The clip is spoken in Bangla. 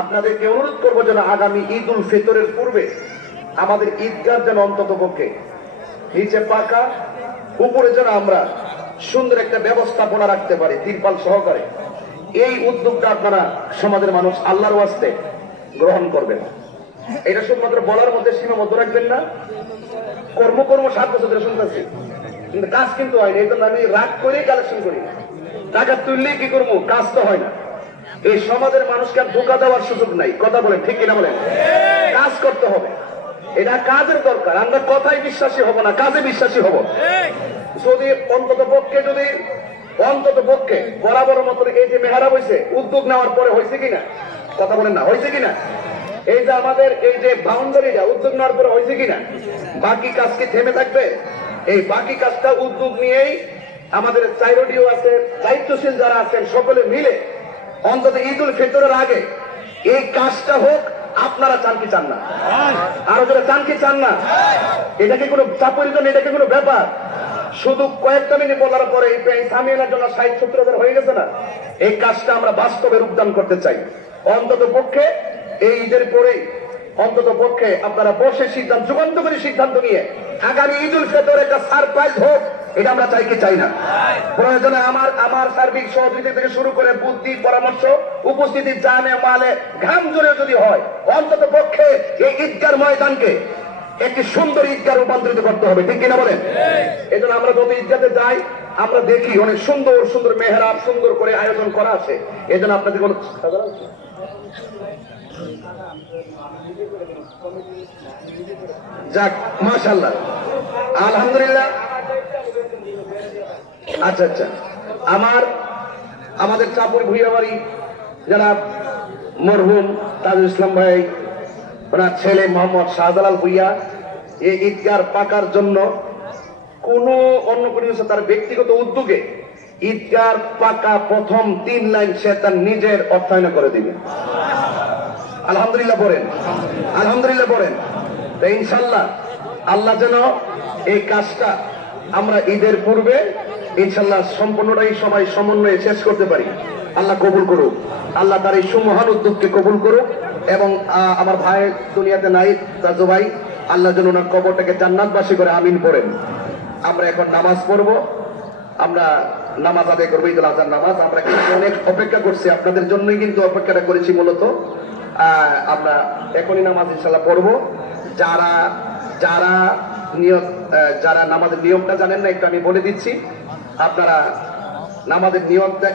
আপনাদেরকে অনুরোধ করবো যেন আগামী ঈদ উল ফিতরের পূর্বে আমাদের ঈদগাহ যেন অন্তত পক্ষে নিচে পাকা, উপরে যেন আমরা সুন্দর একটা ব্যবস্থাপনা রাখতে পারি তিরপাল সহকারে। এই উদ্যোগটা আপনারা সমাজের মানুষ আল্লাহর ওয়াস্তে গ্রহণ করবেন। এটা শুধুমাত্র বলার মধ্যে সীমাবদ্ধ রাখবেন না। কর্ম 7 বছর ধরে শুনতেছি, কিন্তু কাজ কিন্তু হয়নি। এই জন্য আমি রাগ করে কালেকশন করি, টাকা তুললেই কি করবো, কাজ তো হয় না। এই সমাজের মানুষকে আর ধোঁকা দেওয়ার সুযোগ নাই। কথা বলেন, ঠিক কিনা বলেন? কাজ করতে হবে, এটা কাজের দরকার। আমরা কথায় বিশ্বাসী হব না, কাজে বিশ্বাসী হব। যদি অন্তত পক্ষে বরাবর মতো এই যে মেহরাব হয়েছে, উদ্যোগ নেওয়ার পরে হয়েছে কিনা, কথা বলেন না, হয়েছে কিনা? এই যে আমাদের এই যে বাউন্ডারিটা উদ্যোগ নেওয়ার পরে হয়েছে কিনা? বাকি কাজ কি থেমে থাকবে? এই বাকি কাজটা উদ্যোগ নিয়েই আমাদের চাইরোডিও আছে, দায়িত্বশীল যারা আছেন সকলে মিলে অন্তত ঈদ উল ফিতরের আগে এই কাজটা হোক। আপনারা চান কি চান না? আরো যারা চান কি চান না? এটা কি কোনো চাপরিত, এটা কি কোনো ব্যাপার? শুধু কয়েকটা মিনিট বলার পরে এই সামিয়ানার জন্য 60-70 হয়ে গেছে না? এই কাজটা আমরা বাস্তবে রূপদান করতে চাই। অন্তত পক্ষে এই ঈদের পরেই অন্তত পক্ষে আপনারা বসে সিদ্ধান্ত, যুগান্তকারী সিদ্ধান্ত নিয়ে আগামী ঈদ উল ফিতর একটা সারপ্রাইজ হোক। এটা আমরা চাই কি চাই না? প্রয়োজনে আমার সার্বিক সহযোগিতা থেকে শুরু করে বুদ্ধি, পরামর্শ, উপস্থিতি, জানে মালে ঘাম জোরে যদি হয়, অন্তত পক্ষে এই ঈদগার ময়দানকে একটি সুন্দর ঈদগাহ রূপান্তরিত করতে হবে, ঠিক কিনা বলেন? এই জন্য আমরা যত ঈদগাতে যাই আমরা দেখি অনেক সুন্দর সুন্দর মেহরাব সুন্দর করে আয়োজন করা আছে। এই জন্য আপনাদের কোনো যাক, মাশাআল্লাহ, আলহামদুলিল্লাহ। আচ্ছা, আমাদের চাপুর ভুইয়াবাড়ি যারা মরহুম তাজুল ইসলাম ভাই, ওনার ছেলে মোহাম্মদ শাহজালাল ভুইয়া, এই ঈদগাহ পাকার জন্য অন্য কোনো তার ব্যক্তিগত উদ্যোগে ঈদগাহ পাকা প্রথম 3 লাইন সে তার নিজের অর্থায়ন করে দিবে। আলহামদুলিল্লাহ বলেন, আলহামদুলিল্লাহ বলেন। তো ইনশাল্লাহ আল্লাহ যেন এই কাজটা আমরা ঈদের পূর্বে ইনশাল্লাহ সম্পূর্ণটাই সবাই সমন্বয়ে শেষ করতে পারি। আল্লাহ কবুল করুক, আল্লাহ তার এই সুমহান উদ্যোগকে কবুল করুক। এবং আমার ভাই দুনিয়াতে নাই তাজু ভাই, আল্লাহ যেন ওনার কবরটাকে জান্নাতবাসী করে আমিন পড়েন। আমরা এখন নামাজ পড়বো, আমরা নামাজ আদায় করবো, ঈদুল আজহার নামাজ। আমরা কিন্তু অনেক অপেক্ষা করছি, আপনাদের জন্যই কিন্তু অপেক্ষাটা করেছি মূলত। আমরা এখনই নামাজ ইনশাল্লাহ পড়বো। যারা নামাজের নিয়মটা জানেন না, একটু আমি বলে দিচ্ছি। আপনারা নামাজের নিয়মটা